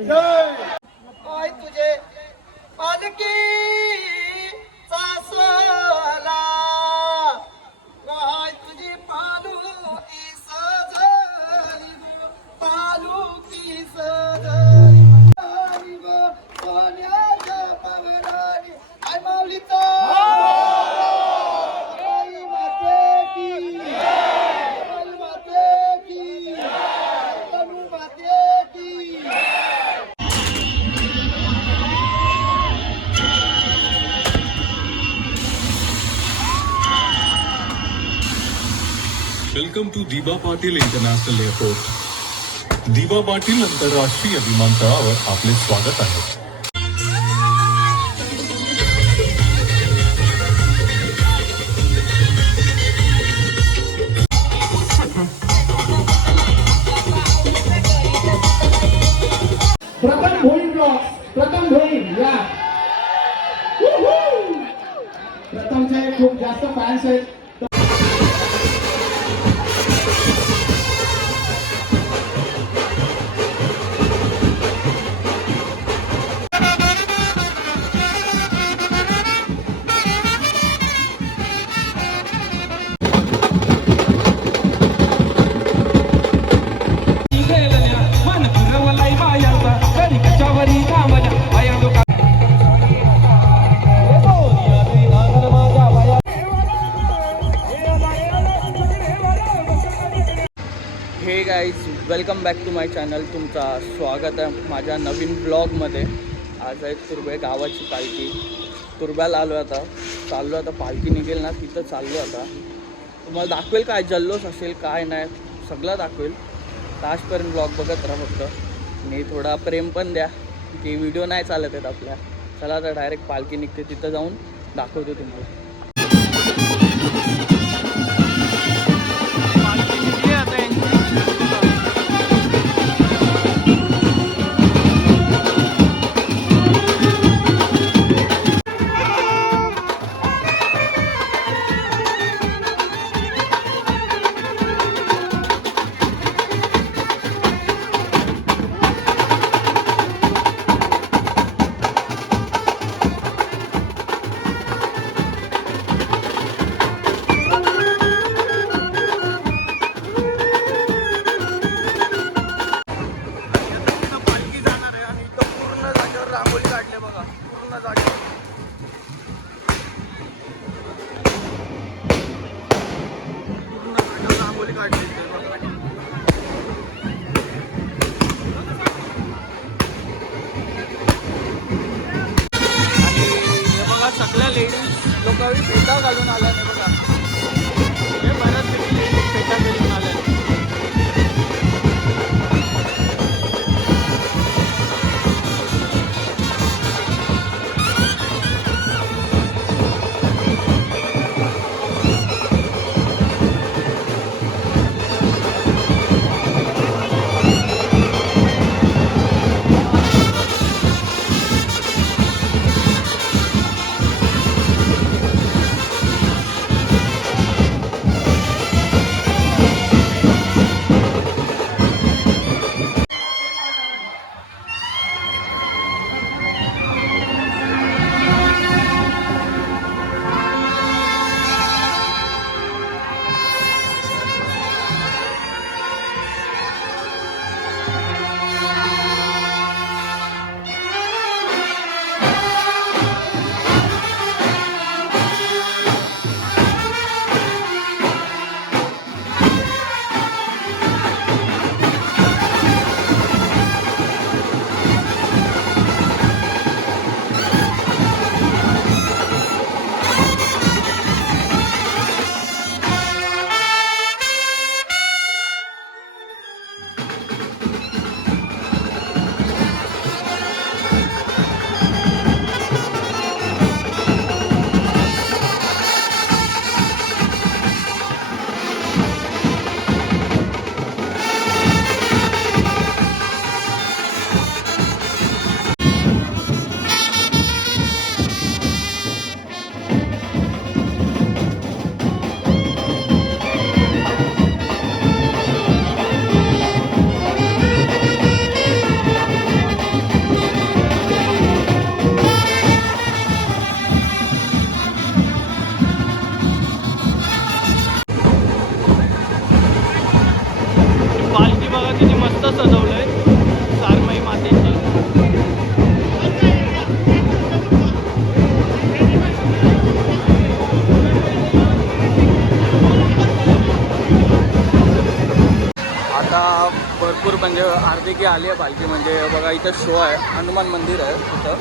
I तुझे पालकी सासला गाय तुझी पालुकी सजली पालुकी सजली सोन्याच्या पवनाने आय माऊलीचा आई माते की आई माते की तनु माते की वेलकम टू दिबा पाटील इंटरनॅशनल एअरपोर्ट. दिबा पाटील आंतरराष्ट्रीय विमानतळावर आपले स्वागत आहे. प्रथम भोईर ब्लॉक प्रथम भोईर या प्रथमचे खूप जास्त फॅन्स आहेत. Hey guys, welcome back to my channel. तुमचा स्वागत आहे माझ्या नवीन ब्लॉगमध्ये. आज आहे तुर्बे गावाची पालखी. तुर्ब्याला आलो आता, चाललो आता पालखी निघेल ना तिथं चाललो आता. तुम्हाला दाखवेल काय जल्लोष असेल काय नाही सगळं दाखवेल. लास्टपर्यंत ब्लॉग बघत राहा फक्त. आणि थोडा प्रेम पण द्या की व्हिडिओ नाही चालत आहेत आपल्या. चला आता डायरेक्ट पालखी निघते, तिथं जाऊन दाखवतो तुम्हाला. सगळ्या लेडीज लोकांनी फेटा घालून आल्या नाही बघा. हे बऱ्याच लेडीज फेटा घालून आल्या. म्हणजे अर्धी की आली आहे पालखी. म्हणजे बघा इथं शो आहे, हनुमान मंदिर आहे इथं.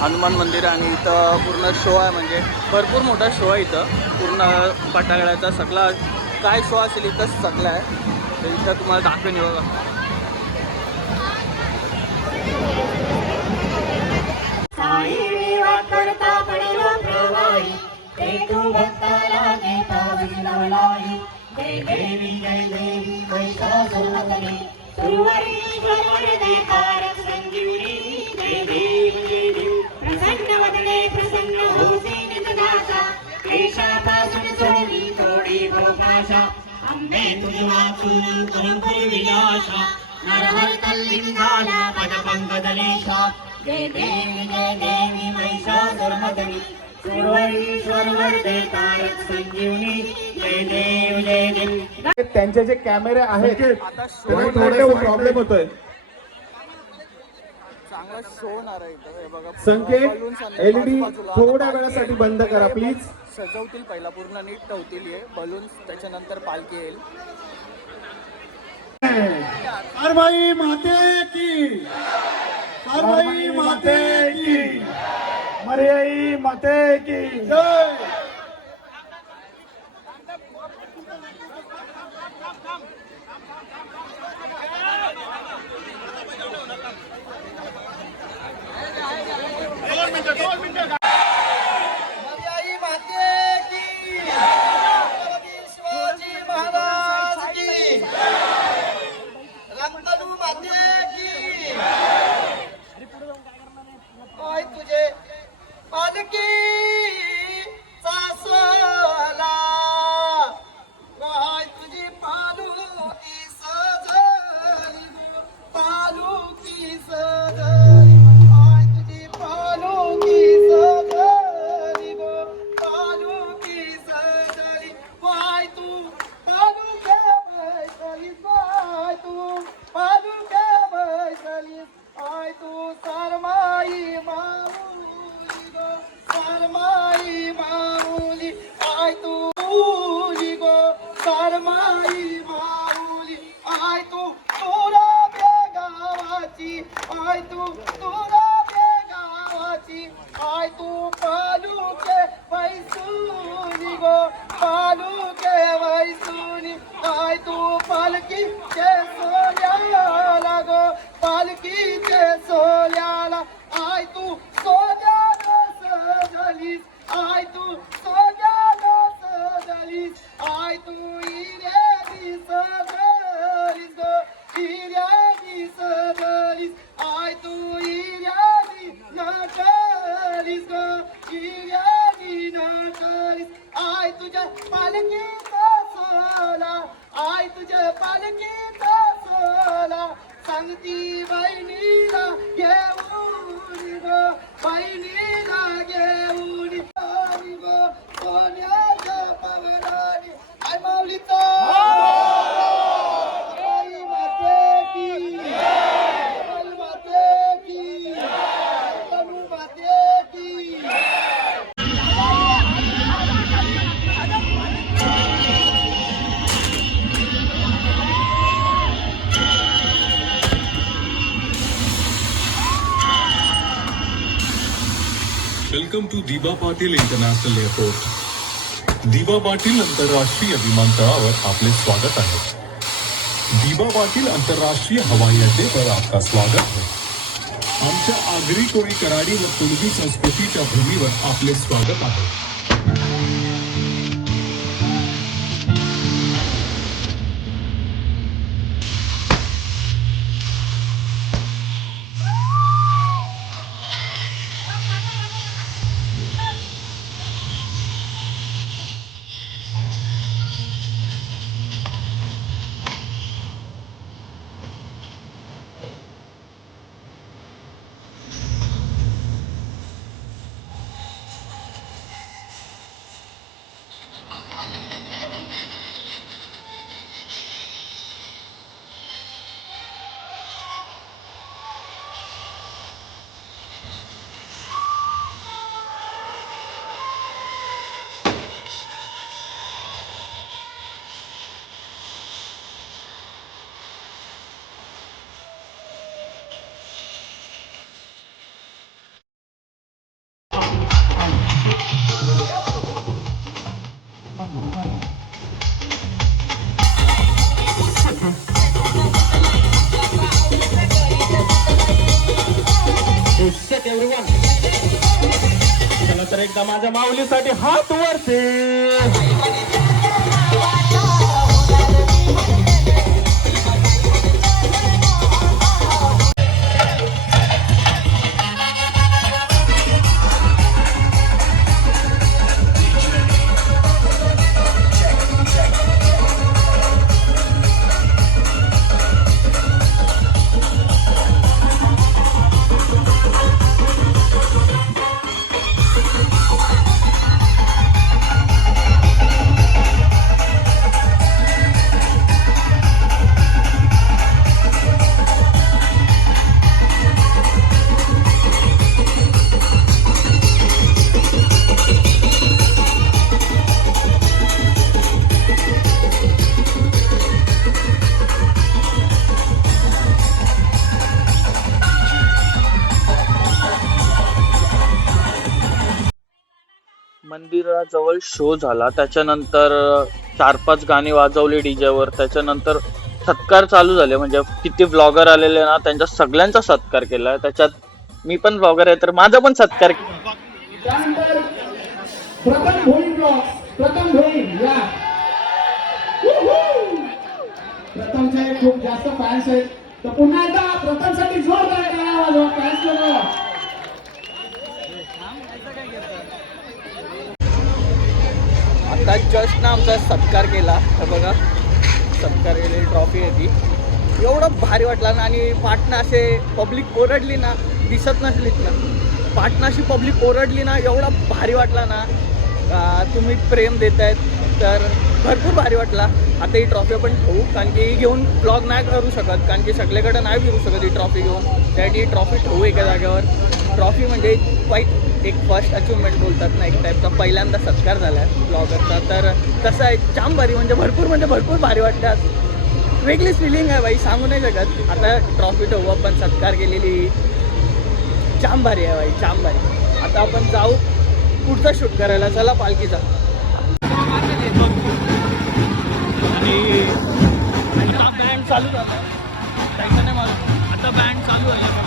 हनुमान मंदिर आणि इथं पूर्ण शो आहे, म्हणजे भरपूर मोठा शो आहे इथं. पूर्ण फटाकड्याचा सगळा काय शो असेल इथंच सगळं आहे. तर इथं तुम्हाला दाखवेन बघा. साई विवाद करता पडलो प्रवाही, ते तू भक्ताला देता विनवलाई. जय देवी महिषासुरमर्दिनी, सुरवरीश्वर वरदे कारक संजीवनी. जय देवी प्रसन्न वदने प्रसन्न होसी निजदाता, क्लेशापासून सोडली थोडी भोपाशा. अंबे तुझ वाचून करून विलासा, नरहर कल्लिंगाला पदपंकजलेशा. जय देवी महिषासुरमर्दिनी, सुरवरीश्वर वरदे कारक संजीवनी. जय देव. त्यांचे जे कॅमेरे आहेत आता शो त्याला थोडासा प्रॉब्लेम होतोय. चांगला शो होणार आहे इथं. हे बघा संकेत balloons आणले एलईडी बाजूबाजूला. थोड्या आता वेळासाठी बंद करा प्लीज. सजवतील पहिला, पूर्ण नीट ठेवतील हे बलून्स, त्याच्यानंतर पालखी येईल. सरबाई माते की, सरबाई माते की, मर्याई माते की जय. मर्याई माते की, छत्रपती शिवाजी महाराज की, रंगतनू माते की. काय तुझे पालकी सासला, काय तुझी पालुकी सजली, पालुकी सजली. काय तुझी पालुकी सजली, पालुकी सजली. काय तू पालुके बैसलीस, काय तू पालुके बैसलीस. आय तू सरमाई माऊली गो, सरमाई माऊली. आय तू माऊली गो, सरमाई माऊली. आय तू तुरा बेगावाची, आय तू तुरा बेगावाची. आय तू पालुके बैसुनी गो, पालुके बैसुनी. आय तू पालकीचे सोल्याला गो, पालकीचे सोल्याला. आय तू सोन्यानं सजलीस, आय तू सोन्यानं सजलीस. आय तू हिऱ्यानी सजलीस गो, हिऱ्यानी सजलीस. आय तू हिऱ्यानी नटलीस गो, हिऱ्यानी नटलीस. आय तुझ्या पालकीचा सोला, आय तुझ्या पालकीचा सोला. सांगती बहिणीला घेऊन गो, बहिणीला घेऊन गो. सोन्याच्या पवनाने आय माऊलीचा आई माते की, आई माते की, तनू माते की. वेलकम टू दिबा पाटील इंटरनॅशनल एअरपोर्ट. दिबा पाटील आंतरराष्ट्रीय विमानतळावर आपले स्वागत आहे. दिबा पाटील अंतर्राष्ट्रीय हवाई अड्डे पर आपका स्वागत है. आमच्या आगरी कोळी कराडी व कुणबी संस्कृतीच्या भूमीवर आपले स्वागत आहे. एकदा माझ्या माऊलीसाठी हात वरते. मंदिराजवळ शो झाला, त्याच्यानंतर 4-5 गाणी वाजवली डीजेवर, त्याच्यानंतर सत्कार चालू झाले. म्हणजे किती ब्लॉगर आलेले ना, त्यांच्या सगळ्यांचा सत्कार केला. त्याच्यात मी पण ब्लॉगर आहे तर माझा पण सत्कार. त्यानंतर प्रथम भोईर प्रथम भोईर या प्रथमचे खूप जास्त फॅन्स आहेत, तर पुन्हा एकदा प्रथमसाठी जोरदार टाळ्या वाजवा फॅन्स लोक. आता जस्ट ना आमचा सत्कार केला. हे बघा, सत्कार केलेली ट्रॉफी आहे ती. एवढं भारी वाटला ना. आणि पाटणा असे पब्लिक ओरडली ना, दिसत नसली ना, पाटणा अशी पब्लिक ओरडली ना, एवढा भारी वाटला ना. तुम्ही प्रेम देतायत तर भरपूर भारी वाटला. आता ही ट्रॉफी आपण ठेवू, कारण की ही घेऊन ब्लॉग नाही करू शकत, कारण की सगळीकडे नाही फिरू शकत ही ट्रॉफी घेऊन. त्यासाठी ही ट्रॉफी ठेवू एका जागेवर. ट्रॉफी म्हणजे क्वाईट एक फर्स्ट अचिव्हमेंट बोलतात ना, एक टाईपचा पहिल्यांदा सत्कार झाला आहे ब्लॉगरचा. तर तसं आहे, जाम भारी, म्हणजे भरपूर भारी वाटतात. वेगळीच फिलिंग आहे बाई, सांगू नाही शकत. आता ट्रॉफी ठेवू आपण, सत्कार केलेली, जाम भारी आहे बाई, जाम भारी. आता आपण जाऊ पुढचा शूट करायला. चला पालखीचा. आणि आता बँड चालू झाला, जायचं नाही मला. आता बँड चालू झाला.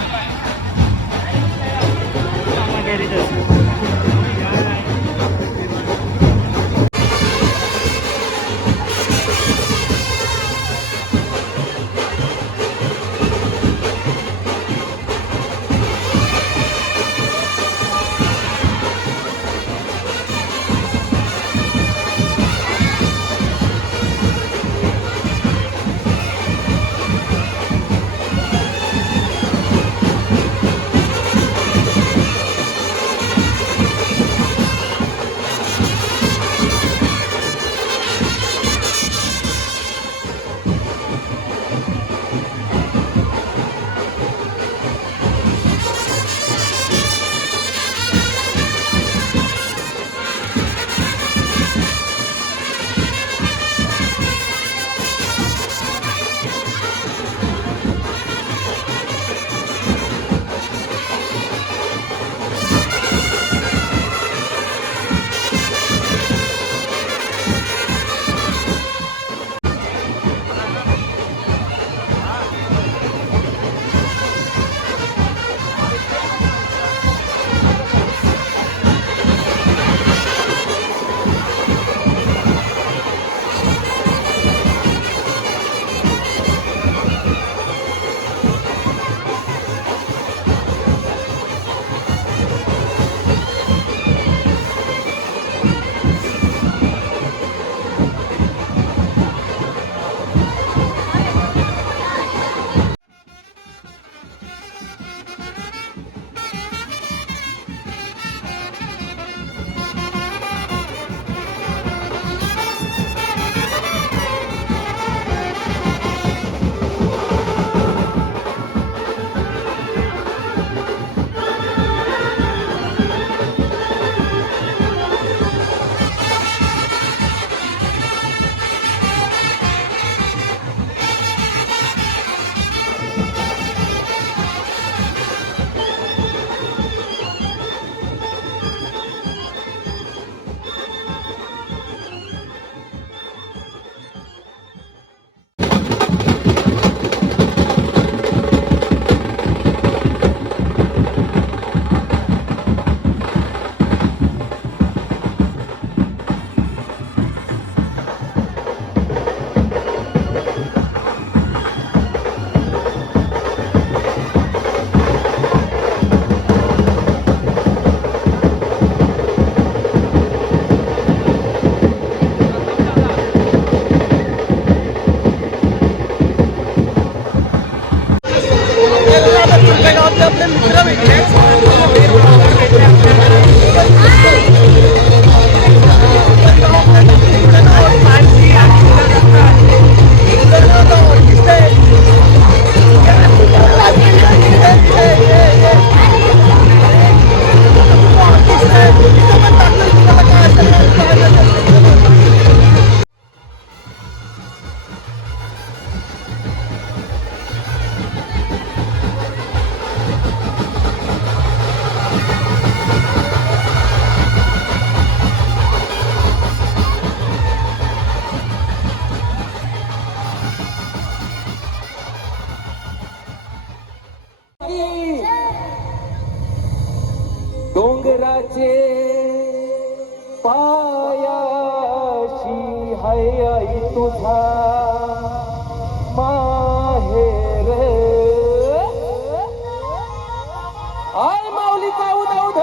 इथे आपले मित्र भेटले भेटले डोंगराचे पायाशी हाय आई तुझा माहेर आय माऊलीचा उदौध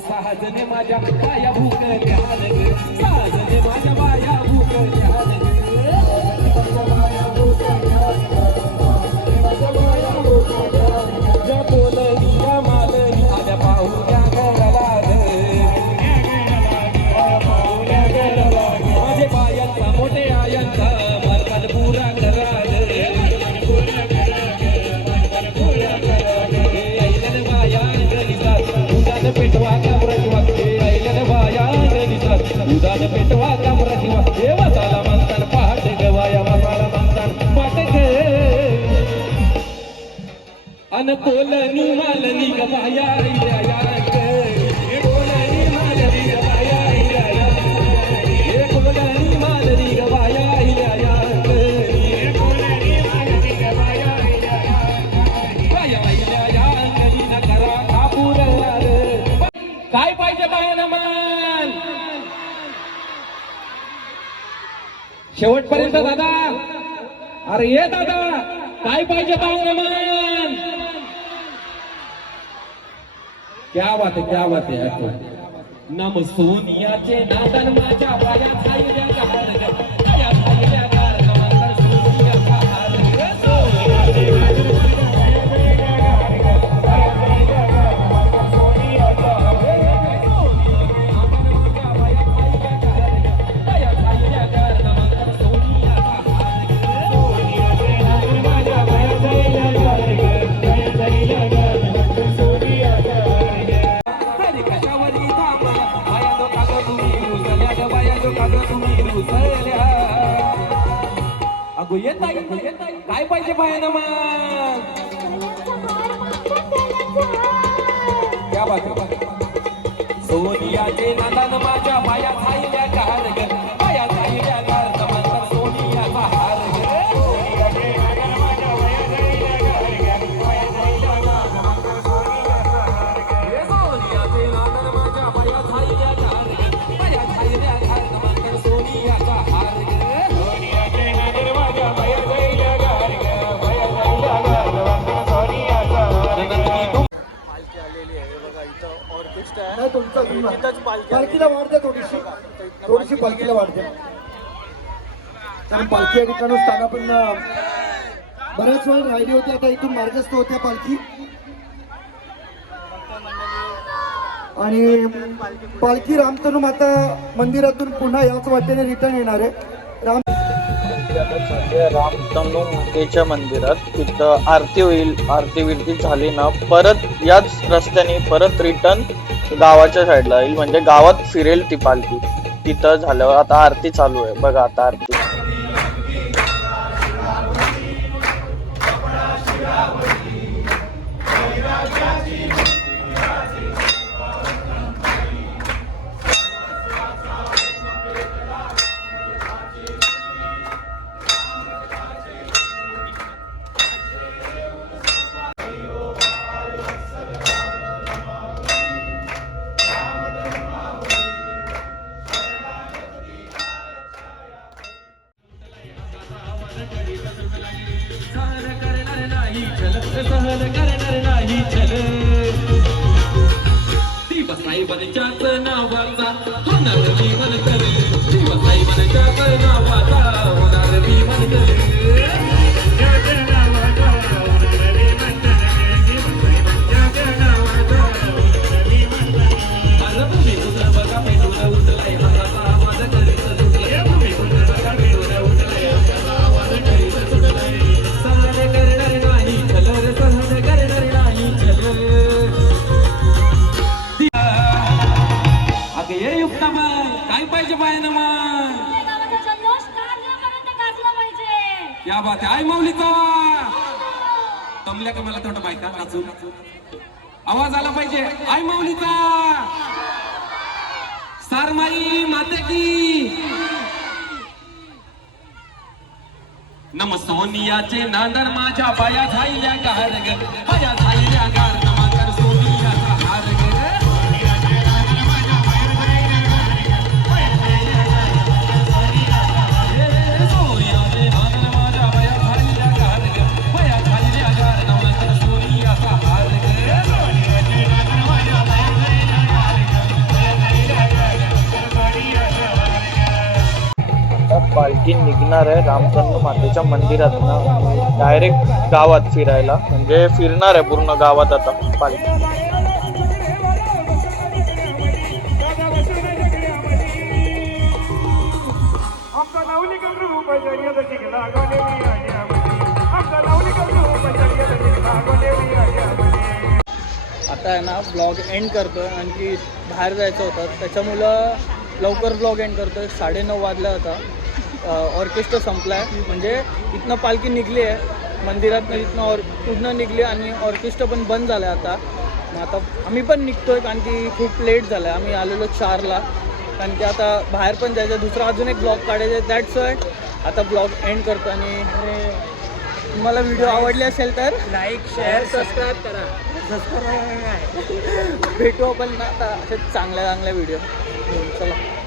साजने माझ्या बाया भूकल्या साजने माझ्या बाया भूकल्या ज्या बोलली या मालनी आल्या पाहुण्या घराला माझे बायांचा मोठे आयांचा मालकान पुरा कराल पेटवा उदान पेटवा कामराची वाजते वासाला मानतान पहाट गवाया वासाला मानतान पाट ग अन कोलनी मालनी गवाया कोलनी मालनी गवाया कोलनी मालनी गवाया काय पाहिजे बायाना मान शेवटपर्यंत दादा अरे ये दादा काय पाहिजे बायाना मान क्या बात है नम सोनियाचे नादन माझ्या बाया थाईल्या गार बाया थाईल्या गार नमस्कार सोनियाचा हार काग तुम्ही रुसल्या अगो येता काय पाहिजे पायानं मग क्या बात सोनियाचे नांदान माझ्या पाया थाईल्या कार ग पाया थाईल्या कार नमस्कार सोनियाचा हार ग सोनियाचे नांदान माझ्या पाया थाईल्या कार ग पाया थाईल्या कार नमस्कार सोनियाचा हार ग सोनियाचे नांदान माझ्या पाया थाईल्या कार ग पाया थाईल्या कार नमस्कार सोनियाचा हार ग सोनियाचे नांदान माझ्या पाया थाईल्या कार ग पाया थाईल्या कार नमस्कार सोनियाचा हार ग पालखी आलेली आहे बघा इथं ऑर्केस्ट्रा आहे नाही तुमचा इथंच पालखी पालखीला वाढते थोडीशी पालखीला वाढते कारण पालखी या ठिकाणी असताना पण बऱ्याच वेळ राहिली होती आता इथून मार्गस्थ होत्या पालखी आणि पालखी रामतनू माता मंदिरातून पुन्हा याच वाटेने रिटर्न येणार आहे रामतनू मातेच्या मंदिरात तिथं आरती होईल आरती विरती झाली ना परत याच रस्त्याने परत रिटर्न गावाच्या साईडला येईल म्हणजे गावात फिरेल ती पालखी तिथं झाल्यावर आता आरती चालू आहे बघा आता आरती काय पाहिजे पाहिजे मग क्या बात आहे आई माऊलीचा तमल्या का मला थोडं बायका नाचून आवाज आला पाहिजे आई माऊलीचा सारमाई माते की नम सोनियाचे नांदर माझ्या पाया झाईल्या गार ग पाया झाईल्या गार नमाकर सोनियाचा हार ग पालखी निघणार आहे रामतनू मातेच्या मंदिरातनं डायरेक्ट गावात फिरायला म्हणजे फिरणार आहे पूर्ण गावात आता पालखी आता आहे ना ब्लॉग एंड करतोय आणखी बाहेर जायचं होतं त्याच्यामुळं लवकर ब्लॉग एंड करतोय 9:30 वाजला होता ऑर्केस्ट्रा संपला आहे म्हणजे इथनं पालखी निघली आहे मंदिरातनं इथनं पूर्ण निघली आणि ऑर्केस्ट्रा पण बंद झाला आहे आता मग आता आम्ही पण निघतोय कारण की खूप लेट झालं आहे आम्ही आलेलो 4ला कारण की आता बाहेर पण जायचं दुसरा अजून एक ब्लॉग काढायचा आहे दॅट्स वाय आता ब्लॉग एंड करतो आणि तुम्हाला व्हिडिओ आवडले असेल तर लाईक शेअर सबस्क्राईब करा भेटू आपण आता असे चांगल्या व्हिडिओ चला